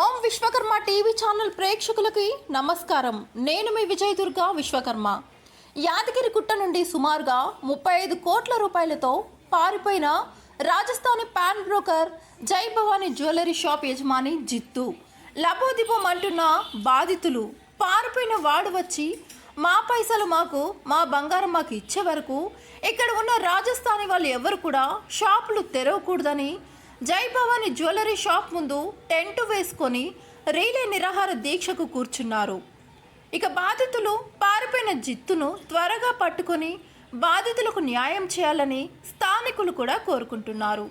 ఓం Vishwakarma TV channel ప్రేక్షకులకి నమస్కారం. నేను మీ విజయ దుర్గా విశ్వకర్మ. యాదగిరి గుట్ట నుండి సుమారుగా ముప్పై ఐదు కోట్ల రూపాయలతో పారిపోయిన రాజస్థానీ పాన్ బ్రోకర్ జై భవానీ జ్యువెలరీ షాప్ యజమాని జిత్తు. లభోదిపం అంటున్న బాధితులు పారిపోయిన వాడు వచ్చి మా పైసలు మాకు మా బంగారం మాకు ఇచ్చే వరకు ఇక్కడ ఉన్న రాజస్థానీ వాళ్ళు ఎవరు కూడా షాపులు తెరవకూడదని జై భవాని జ్యువెలరీ షాప్ ముందు టెంట్ వేసుకొని రీలే నిరాహార దీక్షకు కూర్చున్నారు. ఇక బాధితులు పారిపోయిన జిత్తును త్వరగా పట్టుకొని బాధితులకు న్యాయం చేయాలని స్థానికులు కూడా కోరుకుంటున్నారు.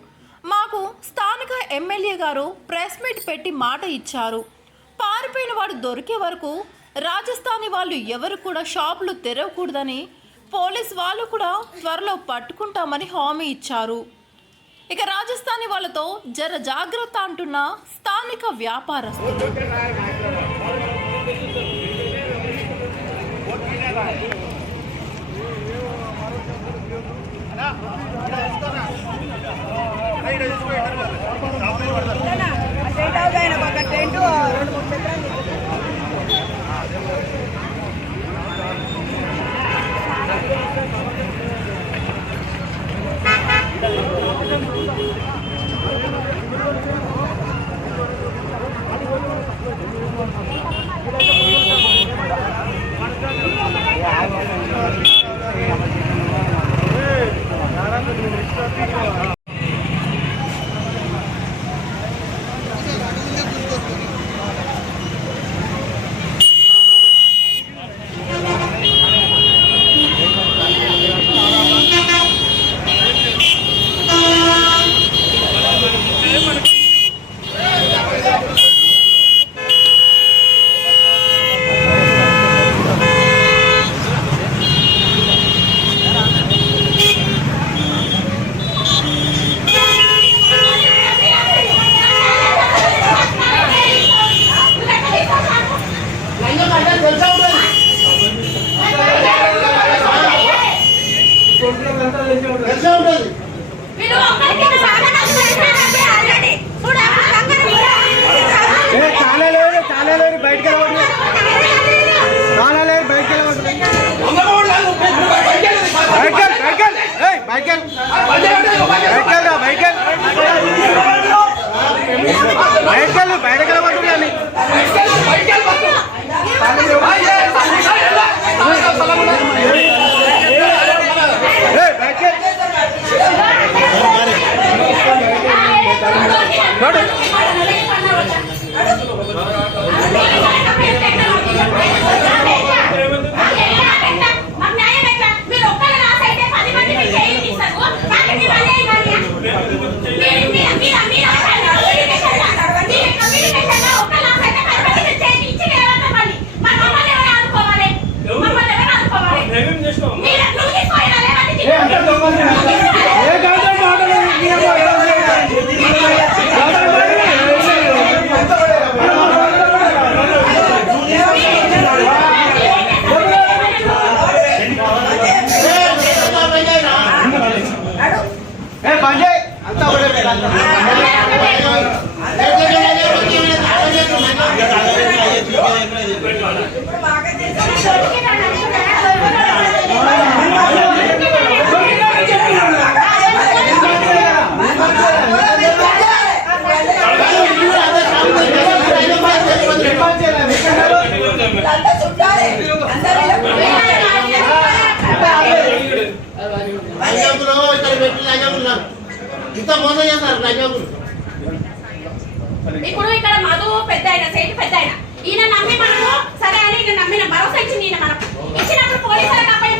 మాకు స్థానిక ఎమ్మెల్యే గారు ప్రెస్ మీట్ పెట్టి మాట ఇచ్చారు. పారిపోయిన వాడు దొరికే వరకు రాజస్థానీ వాళ్ళు ఎవరు కూడా షాపులు తెరవకూడదని పోలీస్ వాళ్ళు కూడా త్వరలో పట్టుకుంటామని హామీ ఇచ్చారు. ఇక రాజస్థానీ వాళ్ళతో జర జాగ్రత్త అంటున్న స్థానిక వ్యాపారస్తులు టెంట్ రెండు మూడు అంతా ఒకటే ఇంత మోసం చేస్తారు నజాబులు ఇప్పుడు ఇక్కడ మధు పెద్ద ఆయన సేటు పెద్ద ఆయన ఈయన నమ్మి మనము సరే అని ఈయన నమ్మిన భరోసా ఇచ్చింది ఈయన మనం ఇచ్చినప్పుడు పోలీసులకు ఏం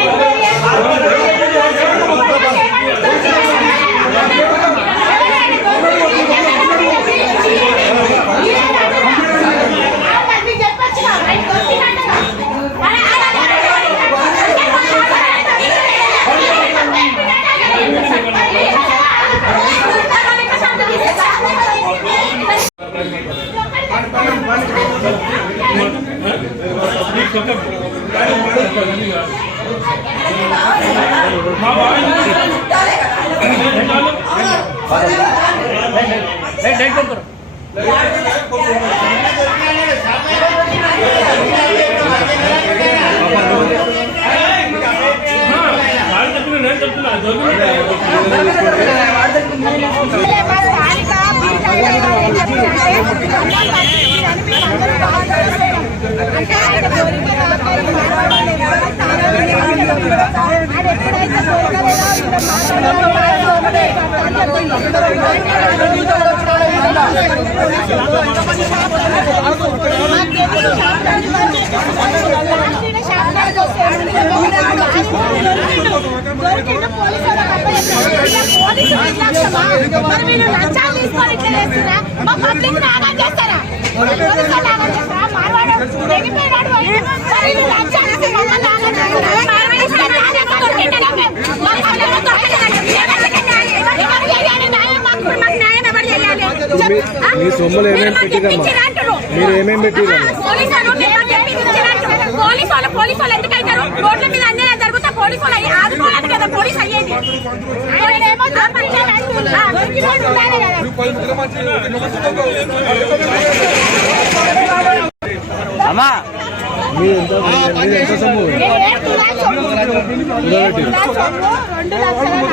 ఎమ్మెల్యే ఎమ్మెల్యే ఉండే ఎమ్మెల్యే ఉండే మీరు ఎక్కించారు. మీరే ఇచ్చిండ్రట కదా మీకు దొరికిందట కదా మీకు దొరికిందట కదా మరి మీరు లంచాలు తీసుకొని ఇట్లా చేస్తారా? మా పబ్లిక్ నాగా చేస్తారా? మార్వాడు తెగిపోయినాడు మరి మీరు లంచాలు ఇస్తే మమ్మల్ని నాగా చేస్తారా మార్వాడు ఇస్తే నాగా దొరికిండగా మేము. మరి అసలు దొరకలేదా? ఎవరికి న్యాయం? ఎవరు చేయాలి న్యాయం? మాకు మాకు న్యాయం ఎవరు చేయాలి? చెప్పు. ఆ? మీ సొమ్ములు ఏమేం మీరు మాకు పెట్టిరమ్మా? మీరు ఏమేం పెట్టిరమ్మా? ఆహా, పోలీసు వాళ్ళు మేము తెప్పించిరంటున్నారు. పోలీసు వాళ్ళు పోలీసు వాళ్ళు ఎందుకు అవుతారు రోడ్ల మీద అన్యాయం జరిగితే పోలీసు వాళ్ళు కదా పోలీసు అయ్యేది. అమ్మా. మీరు ఎంత మీరు ఎంత సొమ్ము రెండు లక్షల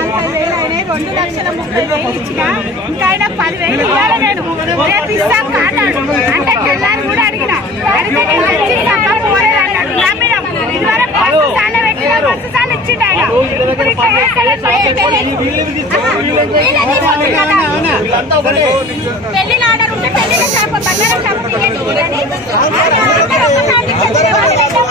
రెండు లక్షల ముప్పై వేలు ఇచ్చిన ఇంకా ఆయన పదివేలు ఇవ్వాలి నేను? రేపు ఇస్తాం కాన్నాడు అంటే తెల్లారి కూడా అడిగిన. అడిగితే నేను వచ్చింది అక్క పోలేదు అన్నాడు. నమ్మినాం ఇదివరకు పెళ్ళి ఆర్డర్ ఉంటే పెళ్ళిలో షాప్ బంగారం షాప్ తీయండి కానీ అందరూ ఒక ఫ్యామిలీ చెప్తే వాళ్ళు రెండో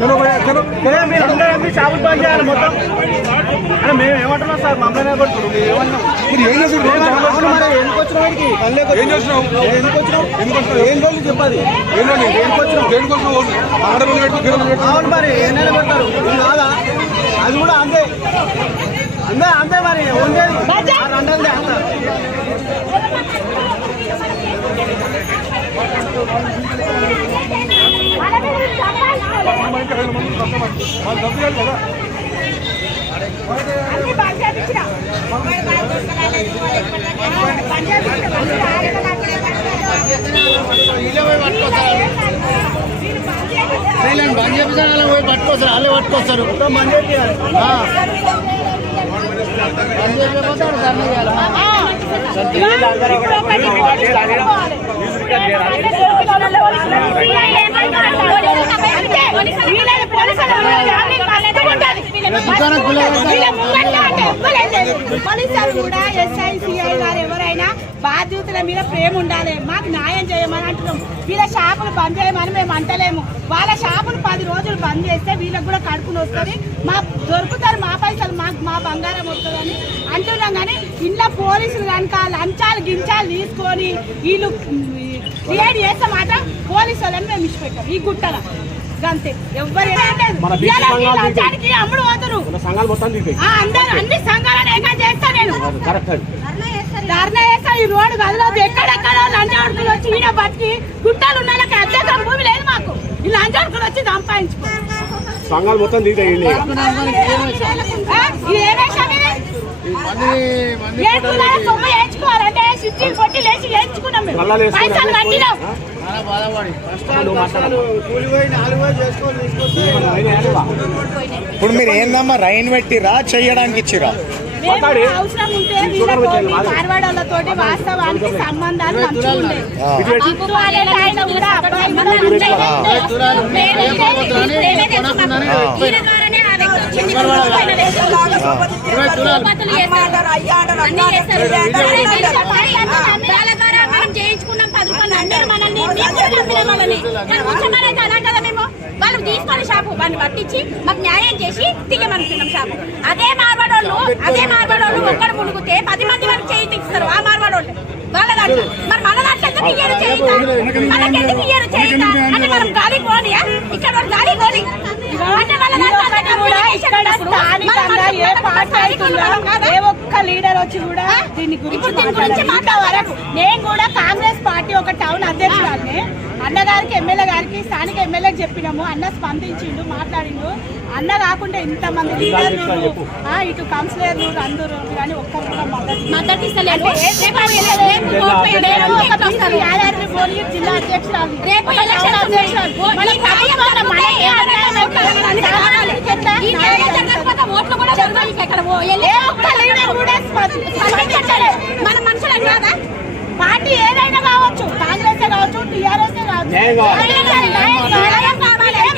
చలో చలో మీరు అందరూ మీ షాపులు బంద్ చేయాలి మొత్తం మేము ఏమంటున్నాం సార్ మమ్మల్ని కొడుతున్నారు మీరు ఏం చేసి మరి ఎందుకు వచ్చినావు వాడికి ఏం చేసినావు ఎందుకు వచ్చినావు ఏం రోజులు చెప్పాలి ఏం రోజులు ఎందుకు వచ్చినావు దేనికి వచ్చినావు అవును మరి ఏం ఇది కాదా అది కూడా అంతే అంతే అంతే మరి ఉండేది అంటే అంత చేయించిన వీళ్ళని బంద్ చేపిస్తారు వాళ్ళని పోయి పట్టుకొస్తారు వాళ్ళే పట్టుకొస్తారు మంది చేయాలి ఆ. బంద్ చేయకపోతే వాడు ధర్నా చేయాలి. పోలీసులు కూడా ఎస్ఐ సిఐ గారు ఎవరైనా బాధ్యతల మీద ప్రేమ ఉండాలి మాకు న్యాయం చేయమని అంటున్నాం వీళ్ళ షాపులు బంద్ చేయమని మేము అంటలేము వాళ్ళ షాపులు పది రోజులు బంద్ చేస్తే వీళ్ళకి కూడా కడుపుని వస్తుంది మా దొరుకుతారు మా పైసలు మాకు మా బంగారం వస్తుందని అంటున్నాం కానీ ఇంట్లో పోలీసులు కనుక లంచాలు గించాలు తీసుకొని వీళ్ళు క్రియేట్ చేస్తే మాత్రం పోలీసు వాళ్ళని మేము ఇచ్చిపెట్టాం. ఈ గుట్టల. అంతే లంచానికి అమ్ముడు పోతారు అందరూ అన్ని సంఘాలను ఏకా చేస్తా నేను. ధర్నా చేస్తా ఈ రోడ్డు కదలదు ఎక్కడెక్కడ లంచాడుకులు వచ్చి ఈడ బతికి గుట్టాలు ఉన్న వాళ్ళకి అద్దెకం భూమి లేదు మాకు. ఈ లంచాడుకులు వచ్చి సంపాదించుకో. సంఘాలు మొత్తం సొమ్ము వేయించుకోవాలంటే సిట్టీలు కొట్టి లేచి వేయించుకున్నాం మేము. మళ్ళా వేసుకున్నాం. పైసలు కట్టినాం. చాలా బాధపడి ఇప్పుడు మీరు ఏందమ్మా రైన్ పెట్టిరా చెయ్యడానికి ఇచ్చిరా. అవసరం ఉంటే వీళ్ళతోటి మార్వాడాలతోటి వాస్తవానికి సంబంధాలు మంచిగా ఉండేవి ఇప్పుడు అనే ఆయన కూడా అబ్బాయి మనం కదా మేము? వాళ్ళు తీసుకొని షాపు వాళ్ళని పట్టించి మాకు న్యాయం చేసి తీయమనుకున్నాం షాపు. అదే మార్వాడోళ్ళు అదే మార్వాడోళ్ళు ఒక్కడ మునుగుతే పది మంది వరకు చేయి తీస్తారు. ఆ మార్వాడోళ్ళు. వాళ్ళ దాంట్లో మరి మన దాంట్లో ఎందుకు ఇయ్యరు చేయితా? మనకి ఎందుకు ఇయ్యరు చేయితా? అంటే మనం గాలి పోనీయా ఇక్కడ వాళ్ళు గాలి పోని. అంటే వాళ్ళ దాంట్లో అందరికీ కూడా communication ఇక్కడ ఉన్నప్పుడు స్థానికంగా మనం ఏ మనం పార్టీ స్థానికులు అవుతుందో మనం కాదా? ఏ ఒక్క లీడర్ వచ్చి కూడా దీని గురించి మాట్లాడారు నేను కూడా కాంగ్రెస్ పార్టీ ఒక టౌన్ అధ్యక్షురాలని అన్నగారికి ఎమ్మెల్యే గారికి ఎమ్మెల్యేకి చెప్పినాము అన్న స్పందించిండు మాట్లాడిండు. అన్న కాకుండా ఇంతమంది లీడర్లు ఆ, ఇటు కౌన్సిలర్లు అందరూ కానీ ఒక్కరు కూడా మద్దతు ఇస్తలేదు? యాదాద్రి భువనగిరి జిల్లా అధ్యక్షురాలు. మన మనుషులం కాదా పార్టీ ఏదైనా కావచ్చు కాంగ్రెస్ కావచ్చు టీఆర్ఎస్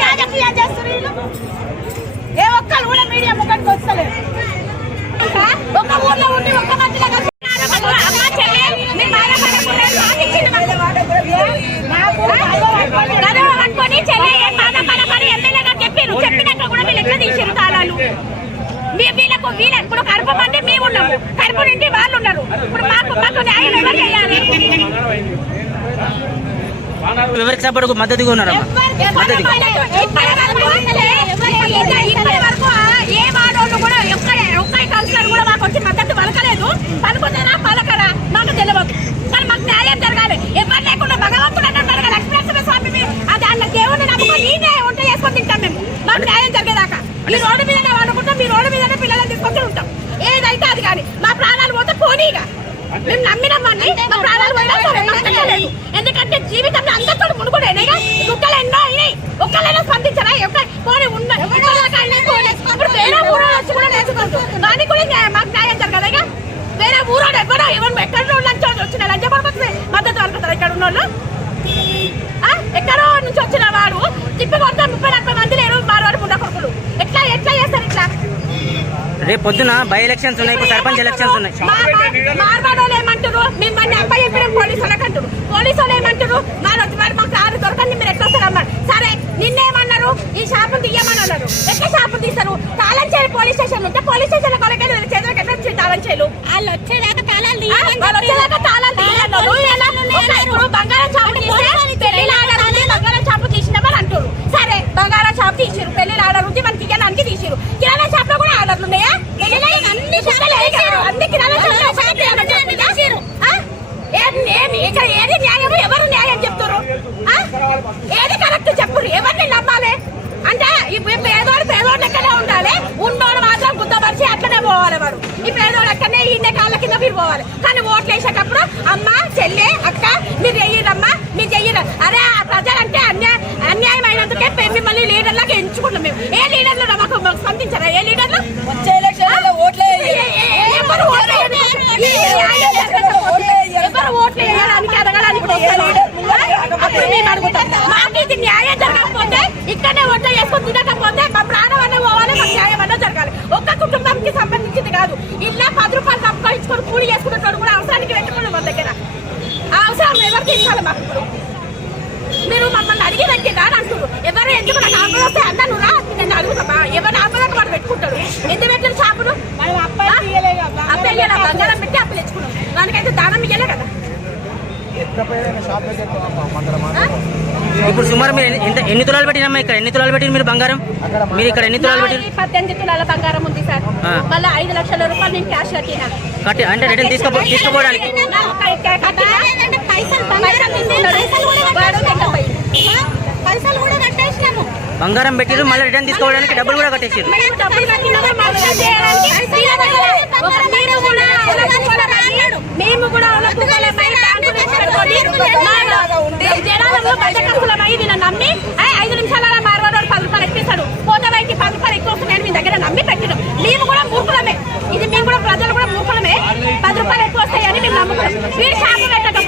రాజకీయాలు చేస్తున్నారు? ఏ ఒక్కరు కూడా మీడియా ముఖానికి వస్తలేదు. ఇంకా ఒక ఊర్లో ఉండి ఒక్క మధ్యలో మీరు చెప్పినాక కూడా వీళ్ళు ఎట్లా తీసారు తాళాలు? వీళ్ళకు వీళ్ళ ఇప్పుడు కరుపు మంది మేము ఉన్నాము కరుపు నుండి వాళ్ళు ఉన్నారు ఇప్పుడు మాకు మాకు న్యాయం ఎవరు చేయాలి? ఎవరికి సపోర్ట్ మద్దతుగా. ఇప్పటి వరకు ఆ ఏ వాడోళ్ళు కూడా ఒక్క ఒక్క కౌన్సిలర్ కూడా మాకు వచ్చి మద్దతు పలకలేదు. పలుకుతారా? పలకరా? మాకు తెలియదు కానీ మాకు న్యాయం జరగాలి. ఎవరు లేకుండా భగవంతుడు అన్నాడు కదా లక్ష్మీనరసింహ స్వామి మీ- అన్న దేవుడిని నమ్ముకొని న్యాయం ఉంటే చేసుకొని తింటాం మేము. మాకు న్యాయం జరిగేదాకా. ఈ రోడ్డు మీదనే వాడుకుంటాం ఈ రోడ్డు మీదనే పిల్లలను తీసుకొని ఉంటాం అది కానీ. మా ప్రాణాలు పోతే పోనీగా. మేము నమ్మినామండి మా ప్రాణాలు పోయినా సరే మాకు తెలియలేదు ఎందుకంటే జీవితంలో అందరితో మునుగుడేనేగా కుక్కలు ఎన్నో అయినాయి ఒక్కలైనా స్పందించరా ఒక్క పోనీ ఉన్న ఇప్పటిదాకా అయినాయి పోనీ. ఇప్పుడు వేరే ఊరు వచ్చి కూడా నేర్చుకుంటారు దానికి కూడా న్యాయం మాకు న్యాయం జరగలేగా వేరే ఊరోడు ఎక్కడో ఎవరు ఎక్కడో లంచ్ వచ్చిన లంచ కొడుకు మద్దతు అనుకుంటారు ఇక్కడ ఉన్న వాళ్ళు ఆ? ఎక్కడో నుంచి వచ్చిన వాడు తిప్పి కొడతా ముప్పై నలభై మంది లేరు మారవాడు ముండ కొడుకులు ఎట్లా ఎట్లా చేస్తారు ఇట్లా రేపు పొద్దున బై ఎలక్షన్స్ ఉన్నాయి ఇప్పుడు సర్పంచ్ ఎలక్షన్స్ ఉన్నాయి. ఏమంటారు మరి వచ్చి మరి మాకు కారు దొరకండి మీరు ఎట్లా సరే నిన్నేమన్నారు? ఈ షాపు తీయమని అన్నారు. ఎట్లా షాపు తీస్తారు? తాళం చేయాలి పోలీస్ స్టేషన్ ఉంటే పోలీస్ స్టేషన్ కొలకే చేతులకు ఎట్లా వచ్చి తాళం చేయలు వాళ్ళు వచ్చేదాకా తాళాలు వాళ్ళు వచ్చేదాకా తాళాలు తీయన్నారు ఒక ఇప్పుడు బంగారం షాపు తీస్తే పెళ్ళి ఆర్డర్ ఉంది బంగారం షాపు తీసినామని అంటారు సరే బంగారం షాప్ తీసిరు పెళ్ళి ఆర్డర్ ఉంది మనకి ఇవ్వడానికి తీసిరు కిరాణా షాప్లో కూడా ఆర్డర్లు ఉన్నాయా అన్ని కుక్కలు వేశారు. అన్ని కిరాణా షాప్లో ఒకటే కిరాణా షాప్ తీసిరు. ఆ? ఏం- ఏమి ఇక్కడ ఏది న్యాయము ఎవరు న్యాయం చెప్తారు ఆ? ఏది కరెక్ట్ చెప్పు ఎవరిని నమ్మాలి అంటే ఈ పే- పేదోడు పేదోడు ఎక్కడే ఉండాలి ఉన్నోడు మాత్రం గుద్దపరిచి అట్లనే పోవాలి వాడు ఈ పేదోడు ఎక్కడనే ఈయన కాళ్ళ కింద మీరు పోవాలి కానీ ఓట్లు వేసేటప్పుడు అమ్మ చెల్లె అక్క మీరు చెయ్యరమ్మా మీరు చెయ్యరు అరే ఆ ప్రజలంటే అన్యాయం అన్యాయం అయినందుకే పె- మిమ్మల్ని మేము ఏ లీడర్లు మాకు స్పందించారా ఏ లీడర్లు వచ్చే ఎలక్షన్లలో ఓట్లే ఎవరు ఓట్లు ఎవరు ఓట్లు వేయడానికి అడగడానికి వస్తారు? అప్పుడు మేము అడుగుతాం మాకు ఇది న్యాయం జరగకపోతే ఇక్కడనే వంట చేసుకొని తినకపోతే మా ప్రాణం అన్న పోవాలి న్యాయం అన్న జరగాలి ఒక్క కుటుంబానికి సంబంధించింది కాదు ఇలా పది రూపాయలు సంపాదించుకొని కూలి చేసుకున్నట్టు కూడా అవసరానికి పెట్టుకున్నాం మన దగ్గర ఆ అవసరం ఎవరు తీసుకోవాలి మాకు ఇప్పుడు మీరు మమ్మల్ని అడిగి అని అంటారు ఎవరు ఎందుకు నాకు ఆపద వస్తే అన్న నువ్వు రా నేను అడుగుతామా ఎవరు ఆపదకు వాడు పెట్టుకుంటాడు ఎందుకు పెట్టిన షాపులు బంగారం అప్ప ఇయ్యాల బంగారం పెట్టి అప్పు తెచ్చుకున్నాం దానికైతే దానం ఇయ్యలే కదా? ఇప్పుడు సుమారు మీరు ఎన్ని- ఎంత ఎన్ని తులాలు పెట్టినమ్మా ఇక్కడ ఎన్ని తులాలు పెట్టిన మీరు బంగారం మీరు ఇక్కడ ఎన్ని తులాలు పెట్టి పద్దెనిమిది తులాల బంగారం ఉంది సార్. మళ్ళీ ఐదు లక్షల రూపాయలు నేను క్యాష్ కట్టినా కట్టి అంటే రిటర్న్ తీసుకోపో తీసుకోపోవడానికి బంగారం పెట్టిరు మళ్ళీ రిటర్న్ తీసుకోవడానికి డబ్బులు కూడా కట్టేసారు మేము కూడా నమ్మి ఐదు నిమిషాల ఎక్కువ మీ దగ్గర నమ్మి కూడా ఇది మేము కూడా ప్రజలు కూడా ఎక్కువ వస్తాయని మేము నమ్ముకున్నాం. మీరు షాపు పెట్టడం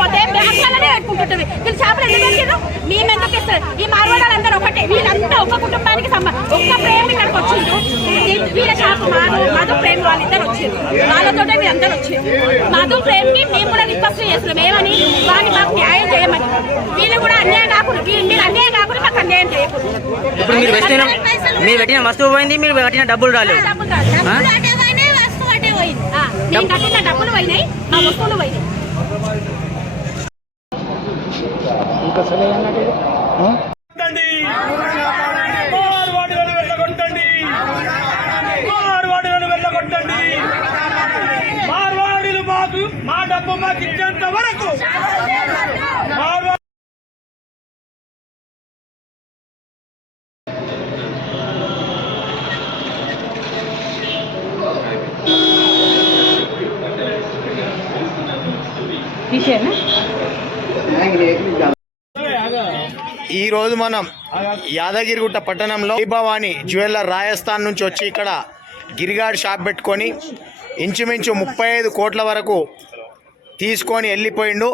బ్యాంకులనే పెట్టుకుంటుంది. వీళ్ళు షాపులు ఎందుకు పెట్టారు మేము ఎందుకు ఇస్తారు? ఈ మార్వాడాలందరూ ఒకటే. వీళ్ళంతా ఒక కుటుంబానికి సంబంధం ఒక్క ప్రేమ ఇక్కడికి వచ్చిండు వీళ్ళ షాపు మాధు మధు ప్రేమ వాళ్ళిద్దరు వచ్చిండ్రు వాళ్ళతోటే వీళ్ళందరూ వచ్చిండ్రు మధు ప్రేమకి మేము కూడా రిక్వెస్ట్ చేస్తున్నాం. ఏమని? వాళ్ళు మాకు న్యాయం చేయమని. వీళ్ళు కూడా అన్యాయం కాకుండా మీరు అన్యాయం కాకుండా మాకు అన్యాయం చేయకూడదు. ఇప్పుడు మీరు పెట్టిన మీరు పెట్టిన వస్తువు పోయింది మీరు పెట్టిన డబ్బులు రాలేవు డబ్బులు కట్టిన డబ్బులు పోయినాయి మా వస్తువులు పోయినాయి. కొట్టండి వెళ్ళగొట్టండి వెళ్ళగొట్టండి మాకు మా డబ్బు మాకు ఇచ్చేంత వరకు ఈ రోజు మనం యాదగిరిగుట్ట పట్టణంలో భవాని జ్యువెల్లర్ రాజస్థాన్ నుంచి వచ్చి ఇక్కడ గిరిగాడ్ షాప్ పెట్టుకొని ఇంచుమించు ముప్పై ఐదు కోట్ల వరకు తీసుకొని వెళ్ళిపోయిండు.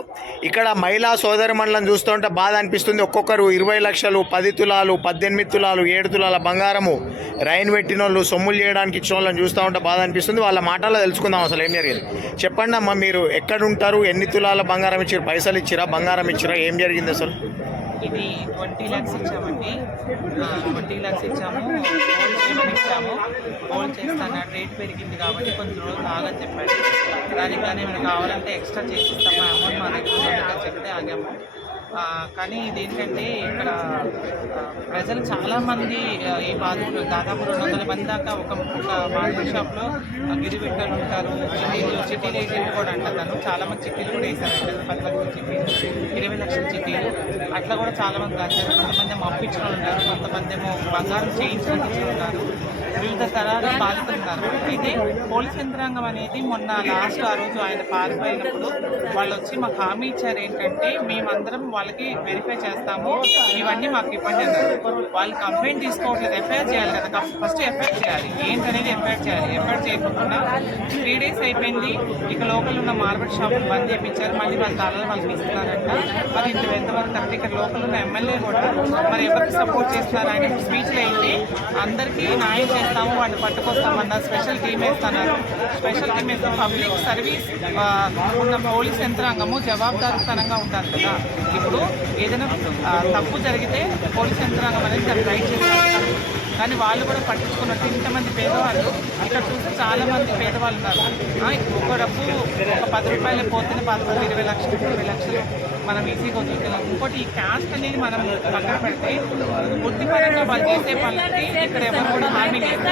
ఇక్కడ మహిళా సోదరి మండలం చూస్తుంటే బాధ అనిపిస్తుంది. ఒక్కొక్కరు ఇరవై లక్షలు పది తులాలు పద్దెనిమిది తులాలు ఏడు తులాల బంగారము రైన్ పెట్టిన వాళ్ళు సొమ్ములు చేయడానికి ఇచ్చిన వాళ్ళని చూస్తూ ఉంటే బాధ అనిపిస్తుంది. వాళ్ళ మాటల్లో తెలుసుకుందాం అసలు ఏం జరిగింది. చెప్పండి అమ్మా మీరు ఎక్కడ ఉంటారు ఎన్ని తులాల బంగారం ఇచ్చారు పైసలు ఇచ్చిరా బంగారం ఇచ్చిరా ఏం జరిగింది అసలు? ఇది ట్వంటీ ల్యాక్స్ ఇచ్చామండి. ట్వంటీ ల్యాక్స్ ఇచ్చాము. హోల్డ్ చేయమని ఇచ్చాము. హోల్డ్ చేస్తాను రేట్ పెరిగింది కాబట్టి కొంచెం రోజులు ఆగని చెప్పాడు. దానికి కానీ మనకు కావాలంటే ఎక్స్ట్రా చేసి ఇస్తాము అమౌంట్ మా దగ్గర చెప్తే ఆగాము. కానీ ఇదేంటంటే ఇక్కడ ప్రజలు చాలామంది ఈ బాధితులు దాదాపు రెండు వందల మంది దాకా ఒక ఒక మార్కెట్ షాప్లో గిరిబెట్టలు ఉంటారు. చిట్టీలు చిట్టీలు ఏజెంట్ కూడా అంటున్నారు. చాలా మంది కూడా వేశారు. పది లక్షల చిట్టీలు ఇరవై లక్షల చిట్టీలు. అట్లా కూడా చాలా మంది రాశారు కొంతమంది ఏమో అప్పించిన ఉంటారు కొంతమంది ఏమో బంగారం చేయించిన ఉన్నారు. వివిధ తరాలు పాల్గొంటారు. ఇది అయితే పోలీస్ యంత్రాంగం అనేది మొన్న లాస్ట్ ఆ రోజు ఆయన పారిపోయినప్పుడు వాళ్ళు వచ్చి మాకు హామీ ఇచ్చారు ఏంటంటే మేమందరం వాళ్ళకి వెరిఫై చేస్తాము. ఇవన్నీ మాకు ఇవ్వండి అన్నారు. వాళ్ళు కంప్లైంట్ తీసుకోవట్లేదు. ఎఫ్ఐఆర్ చేయాలి కదా. ఫస్ట్ ఎఫ్ఐఆర్ చేయాలి. ఏంటనేది ఎఫ్ఐఆర్ చేయాలి. ఎఫ్ఐఆర్ చేయకుండా త్రీ డేస్ అయిపోయింది. ఇక లోకల్ ఉన్న మార్కెట్ షాపులు బంద్ చేయించారు. మళ్ళీ వాళ్ళ తాళాలు వాళ్ళకి ఇస్తున్నారంట మరి ఇంత ఎంతవరకు కరెక్ట్ ఇక్కడ లోకల్ ఉన్న ఎమ్మెల్యే కూడా మరి ఎవరికి సపోర్ట్ చేస్తున్నారు ఆయన అయింది ఏంటి అందరికీ న్యాయం చేస్తాము వాడిని పట్టుకొస్తామన్న స్పెషల్ టీమ్ వేస్తున్నారు స్పెషల్ టీమ్ వేస్తే పబ్లిక్ సర్వీస్ ఉన్న పోలీస్ యంత్రాంగము జవాబుదారితనంగా ఉంటారు కదా. ఇప్పుడు ఏదైనా తప్పు జరిగితే పోలీస్ యంత్రాంగం అనేది దాన్ని రైట్ చేస్తారు కానీ వాళ్ళు కూడా పట్టించుకున్నట్టు ఇంతమంది పేదవాళ్ళు ఇక్కడ చూస్తే చాలామంది పేదవాళ్ళు ఉన్నారు. ఒక డబ్బు ఒక పది రూపాయలు పోతేనే పదకొండు ఇరవై లక్షలు ఇరవై లక్షలు మనం ఈజీగా వదులుతున్నాం ఇంకోటి ఈ క్యాస్ట్ అనేది మనం పక్కన పెడితే వృత్తిపరంగా వాళ్ళు చేసే పనులకి ఇక్కడ ఎవరు కూడా హామీ లేదు.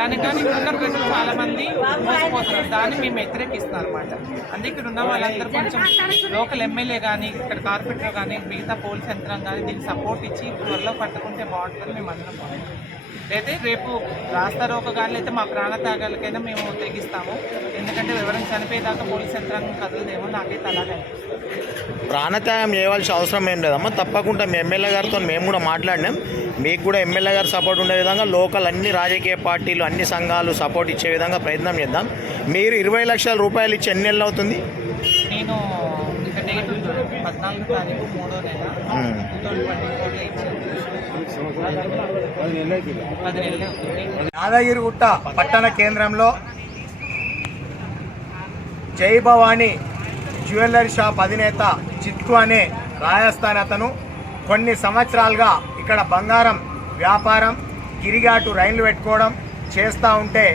దానికి కానీ ఉన్న ప్రజలు చాలామంది మోసపోతున్నారు. దాన్ని మేము వ్యతిరేకిస్తున్నాం అనమాట అందుకే ఇక్కడ ఉన్న వాళ్ళందరూ కొంచెం లోకల్ ఎమ్మెల్యే కానీ ఇక్కడ కార్పొరేటర్ కానీ మిగతా పోలీస్ యంత్రం కానీ దీనికి సపోర్ట్ ఇచ్చి త్వరలో పట్టుకుంటే బాగుంటుంది మేము అందరం అయితే రేపు రాస్తారోక కానీ అయితే మా ప్రాణ త్యాగాలకైనా మేము తెగిస్తాము. ఎందుకంటే ఎవరైనా చనిపోయేదాకా పోలీస్ యంత్రాంగం కదలదేమో నాకైతే అలాగే ప్రాణత్యాగం చేయవలసిన అవసరం ఏం లేదమ్మా. తప్పకుండా మీ ఎమ్మెల్యే గారితో మేము కూడా మాట్లాడినాం. మీకు కూడా ఎమ్మెల్యే గారు సపోర్ట్ ఉండే విధంగా లోకల్ అన్ని రాజకీయ పార్టీలు అన్ని సంఘాలు సపోర్ట్ ఇచ్చే విధంగా ప్రయత్నం చేద్దాం. మీరు ఇరవై లక్షల రూపాయలు ఇచ్చి ఎన్ని నెలలు అవుతుంది? నేను ఇక డేట్ ఉంది చూడండి, పద్నాలుగు తారీఖు మూడో నెల. యాదగిరిగుట్ట పట్టణ కేంద్రంలో జై భవానీ జ్యువెలరీ షాప్ అధినేత చిత్తు అనే రాజస్థాన్ అతను కొన్ని సంవత్సరాలుగా ఇక్కడ బంగారం వ్యాపారం గిరిగాటు రైళ్ళు పెట్టుకోవడం చేస్తూ ఉంటే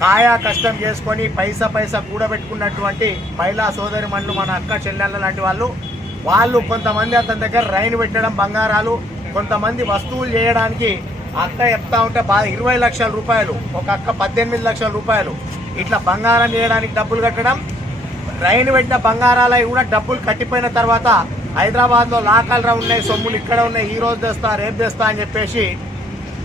కాయా కష్టం చేసుకొని పైసా పైసా కూడబెట్టుకున్నటువంటి మహిళా సోదరి మన అక్క చెల్లెళ్ళ లాంటి వాళ్ళు వాళ్ళు కొంతమంది అతని దగ్గర రైన్ పెట్టడం బంగారాలు కొంతమంది వస్తువులు చేయడానికి అక్క చెప్తా ఉంటే బాగా ఇరవై లక్షల రూపాయలు ఒక అక్క పద్దెనిమిది లక్షల రూపాయలు. ఇట్లా బంగారం చేయడానికి డబ్బులు కట్టడం రైన్ పెట్టిన బంగారాలై కూడా డబ్బులు కట్టిపోయిన తర్వాత హైదరాబాద్లో లాకాలరా ఉన్నాయి సొమ్ములు ఇక్కడ ఉన్నాయి ఈ రోజు తెస్తా రేపు తెస్తా అని చెప్పేసి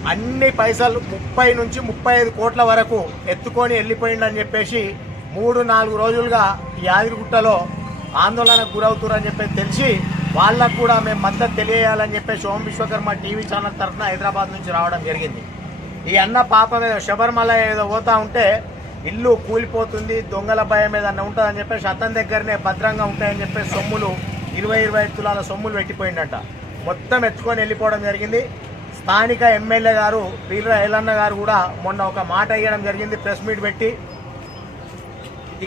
అన్ని పైసలు ముప్పై నుంచి ముప్పై ఐదు కోట్ల వరకు ఎత్తుకొని వెళ్ళిపోయిండని చెప్పేసి మూడు నాలుగు రోజులుగా ఈ యాదగిరిగుట్టలో ఆందోళనకు గురవుతురని చెప్పేసి తెలిసి వాళ్ళకు కూడా మేము మద్దతు తెలియాలని చెప్పేసి ఓం విశ్వకర్మ టీవీ ఛానల్ తరఫున హైదరాబాద్ నుంచి రావడం జరిగింది. ఈ అన్న పాపం ఏదో శబరిమల ఏదో పోతా ఉంటే ఇల్లు కూలిపోతుంది దొంగల భయం ఏదన్నా ఉంటుందని చెప్పేసి అతని దగ్గరనే భద్రంగా ఉంటాయని చెప్పేసి సొమ్ములు ఇరవై ఇరవై ఐదు తులాల సొమ్ములు పెట్టిపోయిందట. మొత్తం ఎత్తుకొని వెళ్ళిపోవడం జరిగింది. స్థానిక ఎమ్మెల్యే గారు వీర్ర ఎల్లన్న గారు కూడా మొన్న ఒక మాట ఇవ్వడం జరిగింది ప్రెస్ మీట్ పెట్టి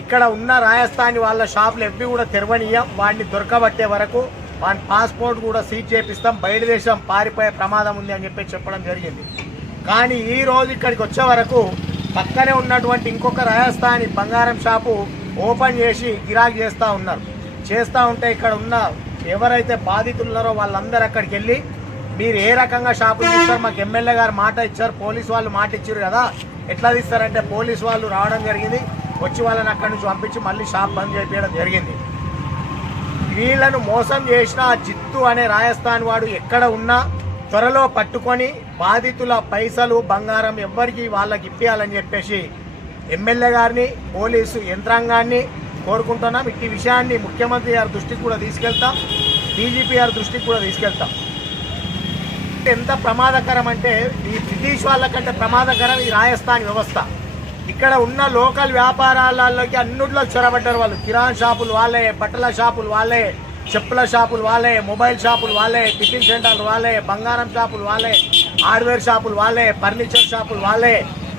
ఇక్కడ ఉన్న రాజస్థాన్ వాళ్ళ షాపులు ఎవ్వి కూడా తెరవనీయం వాడిని దొరకబట్టే వరకు వాడి పాస్పోర్ట్ కూడా సీజ్ చేపిస్తాం బయట దేశం పారిపోయే ప్రమాదం ఉంది అని చెప్పి చెప్పడం జరిగింది. కానీ ఈ రోజు ఇక్కడికి వచ్చే వరకు పక్కనే ఉన్నటువంటి ఇంకొక రాజస్థానీ బంగారం షాపు ఓపెన్ చేసి గిరాకీ చేస్తూ ఉన్నారు. చేస్తూ ఉంటే ఇక్కడ ఉన్న ఎవరైతే బాధితులు ఉన్నారో వాళ్ళందరూ అక్కడికి వెళ్ళి మీరు ఏ రకంగా షాపులు తీస్తారు మాకు ఎమ్మెల్యే గారు మాట ఇచ్చారు పోలీస్ వాళ్ళు మాట ఇచ్చారు కదా ఎట్లా తీస్తారంటే పోలీస్ వాళ్ళు రావడం జరిగింది. వచ్చి వాళ్ళని అక్కడి నుంచి పంపించి మళ్ళీ షాప్ బంద్ చేయడం జరిగింది. వీళ్ళను మోసం చేసిన ఆ అనే రాజస్థాన్ వాడు ఎక్కడ ఉన్నా త్వరలో పట్టుకొని బాధితుల పైసలు బంగారం ఎవ్వరికి వాళ్ళకి ఇప్పించాలని చెప్పేసి ఎమ్మెల్యే గారిని పోలీసు యంత్రాంగాన్ని కోరుకుంటున్నాం. ఇట్టి విషయాన్ని ముఖ్యమంత్రి గారి దృష్టికి కూడా తీసుకెళ్తాం. డీజీపీ గారి దృష్టికి కూడా తీసుకెళ్తాం. ఎంత ప్రమాదకరం అంటే ఈ బ్రిటిష్ వాళ్ళకంటే ప్రమాదకరం ఈ రాజస్థాన్ వ్యవస్థ. ఇక్కడ ఉన్న లోకల్ వ్యాపారాలలోకి అన్నిట్లో చొరబడ్డారు వాళ్ళు. కిరాణ్ షాపులు వాళ్ళే బట్టల షాపులు వాళ్ళే చెప్పుల షాపులు వాళ్ళే మొబైల్ షాపులు వాళ్ళే టిఫిన్ సెంటర్లు వాళ్ళే బంగారం షాపులు వాళ్ళే హార్డ్వేర్ షాపులు వాళ్ళే ఫర్నిచర్ షాపులు వాళ్ళే.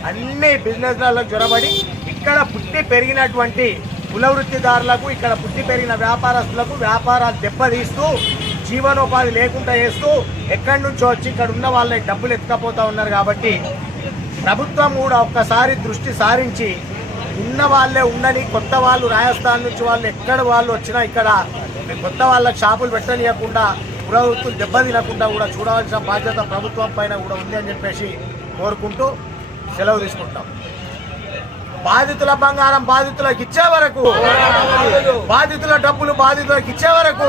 అన్ని బిజినెస్లలో చొరబడి ఇక్కడ పుట్టి పెరిగినటువంటి కుల వృత్తిదారులకు ఇక్కడ పుట్టి పెరిగిన వ్యాపారస్తులకు వ్యాపారాలు దెబ్బతీస్తూ జీవనోపాధి లేకుండా చేస్తూ ఎక్కడి నుంచో వచ్చి ఇక్కడ ఉన్న వాళ్ళకి డబ్బులు ఎత్తుకపోతూ ఉన్నారు కాబట్టి ప్రభుత్వం కూడా ఒక్కసారి దృష్టి సారించి ఉన్న వాళ్ళే ఉండని కొత్త వాళ్ళు రాజస్థాన్ నుంచి వాళ్ళు ఎక్కడ వాళ్ళు వచ్చినా ఇక్కడ కొత్త వాళ్ళకి షాపులు పెట్టనీయకుండా పురోవృత్తులు దెబ్బతినకుండా కూడా చూడవలసిన బాధ్యత ప్రభుత్వం పైన కూడా ఉంది అని చెప్పేసి కోరుకుంటూ సెలవు తీసుకుంటాం. బాధితుల బంగారం బాధితులకు ఇచ్చే వరకు బాధితుల డబ్బులు బాధితులకు ఇచ్చే వరకు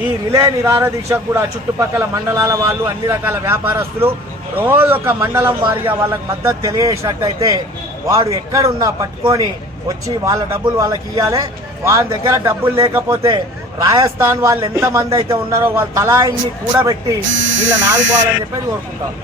ఈ రిలే నిరార దీక్షకు కూడా చుట్టుపక్కల మండలాల వాళ్ళు అన్ని రకాల వ్యాపారస్తులు రోజు ఒక మండలం వారిగా వాళ్ళకి మద్దతు తెలియజేసినట్టయితే వాడు ఎక్కడున్నా పట్టుకొని వచ్చి వాళ్ళ డబ్బులు వాళ్ళకి ఇవ్వాలి వాళ్ళ దగ్గర డబ్బులు లేకపోతే రాజస్థాన్ వాళ్ళు ఎంతమంది అయితే ఉన్నారో వాళ్ళ తలాయిని కూడబెట్టి వీళ్ళని ఆదుకోవాలని చెప్పేసి కోరుకుంటాం.